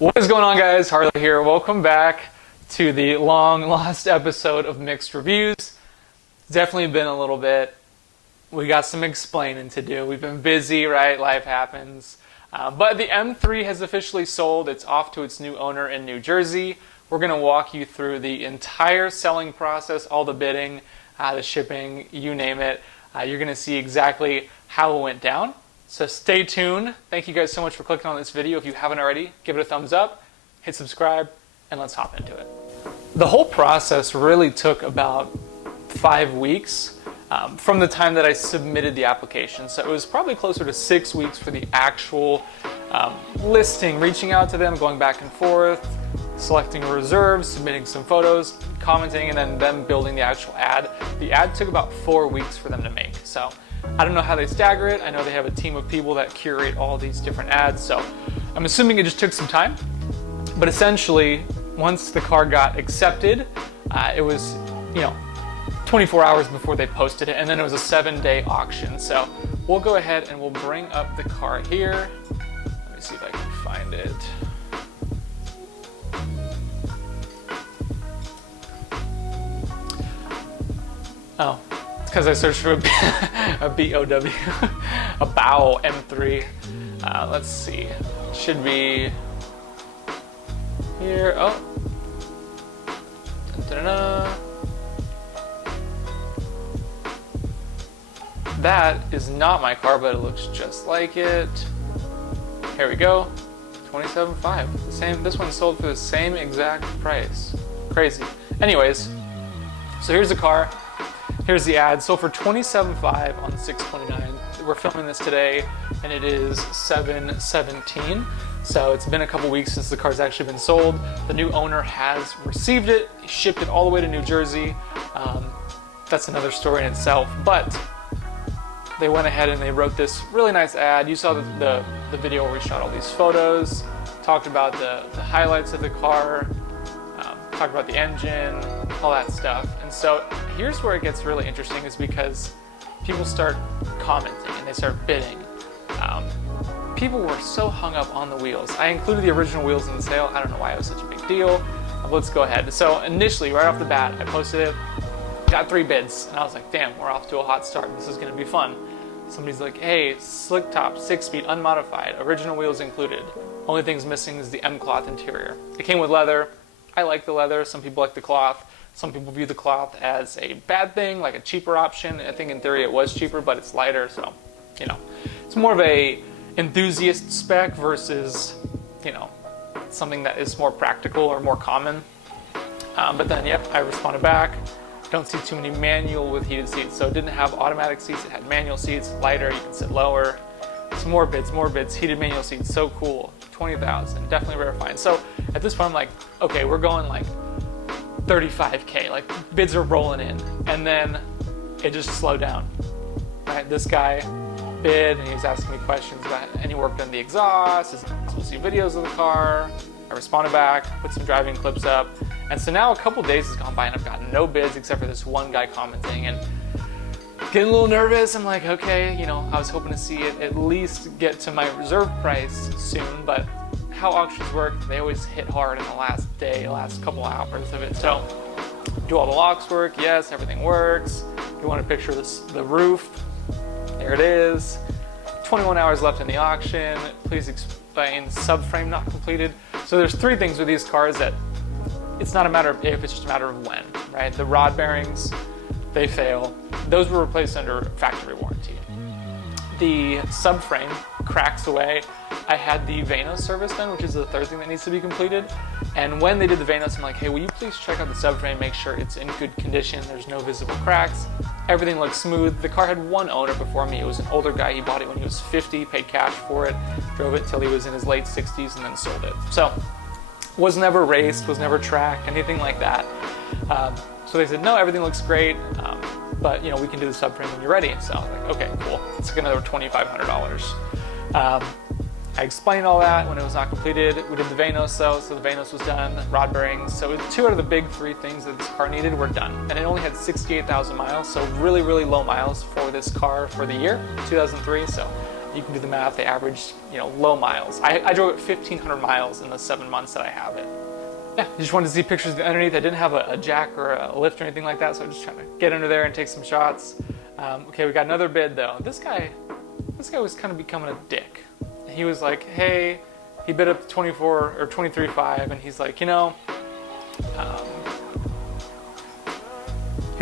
What is going on, guys? Harley here. Welcome back to the long lost episode of Mixed Reviews. It's definitely been a little bit. We got some explaining to do. We've been busy, right? Life happens. But the M3 has officially sold. It's off to its new owner in New Jersey. We're going to walk you through the entire selling process, all the bidding, the shipping, you name it. You're going to see exactly how it went down. So stay tuned. Thank you guys so much for clicking on this video. If you haven't already, give it a thumbs up, hit subscribe, and let's hop into it. The whole process really took about 5 weeks from the time that I submitted the application. So it was probably closer to 6 weeks for the actual listing, reaching out to them, going back and forth, selecting a reserve, submitting some photos, commenting, and then them building the actual ad. The ad took about 4 weeks for them to make. So I don't know how they stagger it. I know they have a team of people that curate all these different ads, so I'm assuming it just took some time. But essentially, once the car got accepted, it was, 24 hours before they posted it, and then it was a 7-day auction. So we'll go ahead and we'll bring up the car here. Let me see if I can find it. Oh. Because I searched for a BOW, a BOW M3. Let's see, should be here. Oh, da-da-da. That is not my car, but it looks just like it. Here we go, 27.5. The same. This one sold for the same exact price. Crazy. Anyways, so here's the car. Here's the ad. Sold for $27.5 on 6/29. We're filming this today, and it is 7/17. So it's been a couple weeks since the car's actually been sold. The new owner has received it, shipped it all the way to New Jersey. That's another story in itself. But they went ahead and they wrote this really nice ad. You saw the video where we shot all these photos, talked about the highlights of the car, talked about the engine, all that stuff. And so here's where it gets really interesting, is because people start commenting and they start bidding. People were so hung up on the wheels. I included the original wheels in the sale. I don't know why it was such a big deal. Let's go ahead. So initially, right off the bat, I posted it, got 3 bids, and I was like, damn, we're off to a hot start. This is gonna be fun. Somebody's like, hey, slick top, 6-speed, unmodified, original wheels included. Only thing's missing is the M-cloth interior. It came with leather. I like the leather. Some people like the cloth. Some people view the cloth as a bad thing, like a cheaper option. I think in theory it was cheaper, but it's lighter, so, it's more of a enthusiast spec versus, something that is more practical or more common. But then, yep, I responded back. Don't see too many manual with heated seats. So it didn't have automatic seats. It had manual seats, lighter, you can sit lower. Some more bids, heated manual seats, so cool. 20,000, definitely verifying. So at this point, I'm like, okay, we're going like 35K, like bids are rolling in, and then it just slowed down. Right, this guy bid, and he was asking me questions about any work done the exhaust, is it possible to see videos of the car. I responded back, put some driving clips up, and so now a couple days has gone by, and I've gotten no bids except for this one guy commenting, and getting a little nervous. I'm like, okay, I was hoping to see it at least get to my reserve price soon, but how auctions work, they always hit hard in the last day, last couple hours of it. So, do all the locks work? Yes, everything works. If you want to picture the roof, there it is. 21 hours left in the auction. Please explain subframe not completed. So there's 3 things with these cars that it's not a matter of if, it's just a matter of when, right? The rod bearings, they fail. Those were replaced under factory warranty. The subframe cracks away. I had the Vanos service done, which is the 3rd thing that needs to be completed. And when they did the Vanos, I'm like, hey, will you please check out the subframe, make sure it's in good condition, there's no visible cracks, everything looks smooth. The car had one owner before me. It was an older guy. He bought it when he was 50, paid cash for it, drove it till he was in his late 60s, and then sold it. So, was never raced, was never tracked, anything like that. So they said, no, everything looks great, but we can do the subframe when you're ready. So I was like, okay, cool. It's like another $2,500. I explained all that when it was not completed. We did the Vanos though, so the Vanos was done, rod bearings. So 2 out of the big 3 things that this car needed were done. And it only had 68,000 miles, so really, really low miles for this car for the year, 2003. So You can do the math. They averaged, low miles. I drove it 1,500 miles in the 7 months that I have it. Yeah, I just wanted to see pictures of the underneath. I didn't have a jack or a lift or anything like that, so I'm just trying to get under there and take some shots. Okay, we got another bid though. This guy was kind of becoming a dick. He was like, hey, he bid up to 24 or 23.5, and he's like, he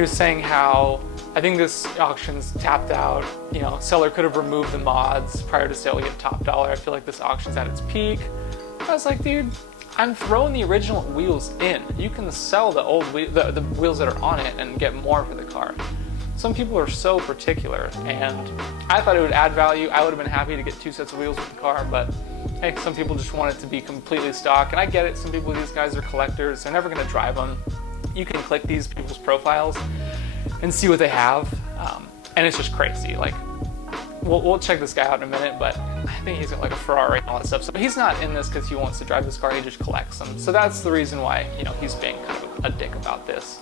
was saying how I think this auction's tapped out. Seller could have removed the mods prior to sale to get top dollar. I feel like this auction's at its peak. I was like, dude, I'm throwing the original wheels in. You can sell the old the wheels that are on it and get more for the car. Some people are so particular, and I thought it would add value. I would have been happy to get 2 sets of wheels with the car, but hey, some people just want it to be completely stock, and I get it. Some people, these guys are collectors. They're never going to drive them. You can click these people's profiles and see what they have, and it's just crazy. Like, we'll check this guy out in a minute, but I think he's got like a Ferrari and all that stuff. So he's not in this because he wants to drive this car. He just collects them. So that's the reason why he's being kind of a dick about this.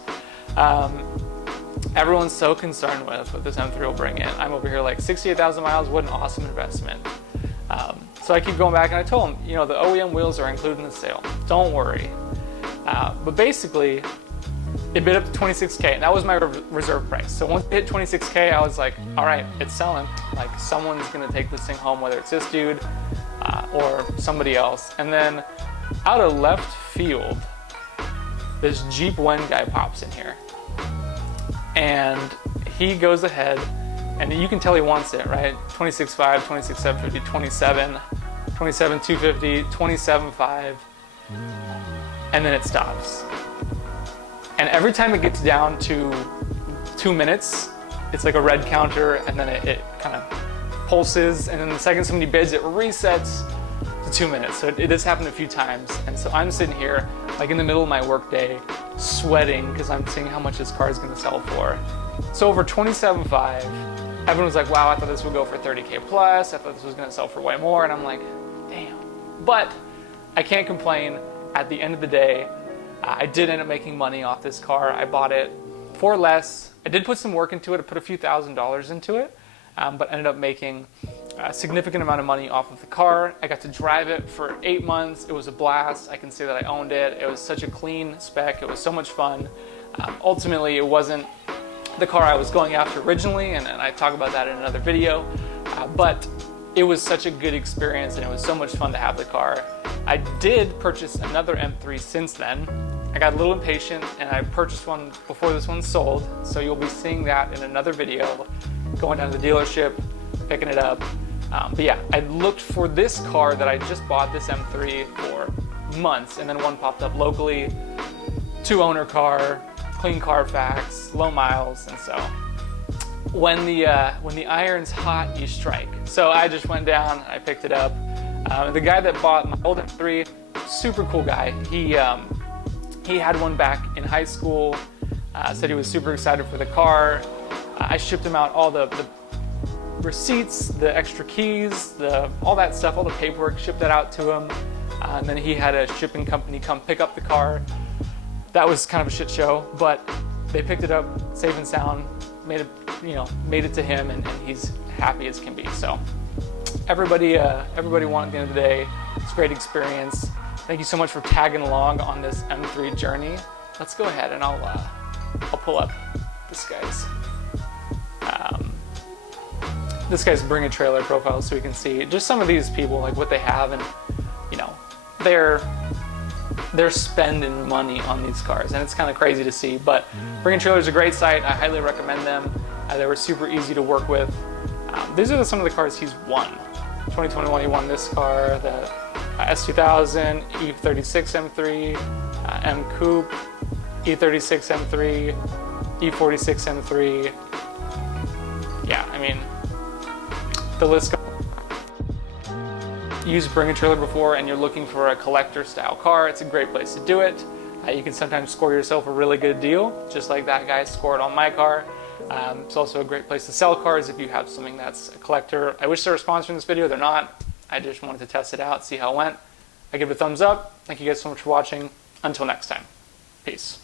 Everyone's so concerned with what this M3 will bring in. I'm over here like 68,000 miles. What an awesome investment. So I keep going back, and I told him, the OEM wheels are included in the sale. Don't worry. But basically, it bid up to 26K, and that was my reserve price. So once it hit 26K, I was like, all right, it's selling. Like, someone's gonna take this thing home, whether it's this dude or somebody else. And then out of left field, this Jeep Wen guy pops in here. And he goes ahead, and you can tell he wants it, right? 26.5, 26.750, 27, 27.250, 27.5, and then it stops. And every time it gets down to 2 minutes, it's like a red counter, and then it kind of pulses, and then the second somebody bids, it resets to 2 minutes. So it has happened a few times, and so I'm sitting here like in the middle of my workday, sweating because I'm seeing how much this car is going to sell for. So over 27.5, everyone was like, wow, I thought this would go for 30K plus. I thought this was going to sell for way more, and I'm like, damn. But I can't complain. At the end of the day, I did end up making money off this car. I bought it for less. I did put some work into it. I put a few $1,000s into it, but ended up making a significant amount of money off of the car. I got to drive it for 8 months. It was a blast. I can say that I owned it. It was such a clean spec. It was so much fun. Ultimately, it wasn't the car I was going after originally, and I talk about that in another video, but it was such a good experience, and it was so much fun to have the car. I did purchase another M3 since then. I got a little impatient, and I purchased one before this one sold, so you'll be seeing that in another video, going down to the dealership, picking it up. But yeah, I looked for this car that I just bought, this M3, for months, and then one popped up locally, 2-owner car, clean Carfax, low miles, and so when the iron's hot, you strike. So I just went down, I picked it up. The guy that bought my old M3, super cool guy. He had one back in high school. Said he was super excited for the car. I shipped him out all the receipts, the extra keys, all that stuff, all the paperwork, shipped that out to him. And then he had a shipping company come pick up the car. That was kind of a shit show, but they picked it up safe and sound, made it to him, and he's happy as can be. So everybody won at the end of the day. It's a great experience. Thank you so much for tagging along on this M3 journey. Let's go ahead and I'll pull up this guy's bring a trailer profile so we can see just some of these people, like what they have, and they're spending money on these cars, and it's kind of crazy to see. But Bring a Trailer is a great site. I highly recommend them. They were super easy to work with. These are some of the cars he's won. 2021, he won this car, the S2000, E46 M3, M Coupe, E36 M3, E46 M3. Yeah, I mean, the list goes. Used Bring a Trailer before and you're looking for a collector style car, it's a great place to do it. You can sometimes score yourself a really good deal, just like that guy scored on my car. It's also a great place to sell cars if you have something that's a collector. I wish they were sponsoring this video, they're not. I just wanted to test it out, see how it went. I give it a thumbs up. Thank you guys so much for watching. Until next time, peace.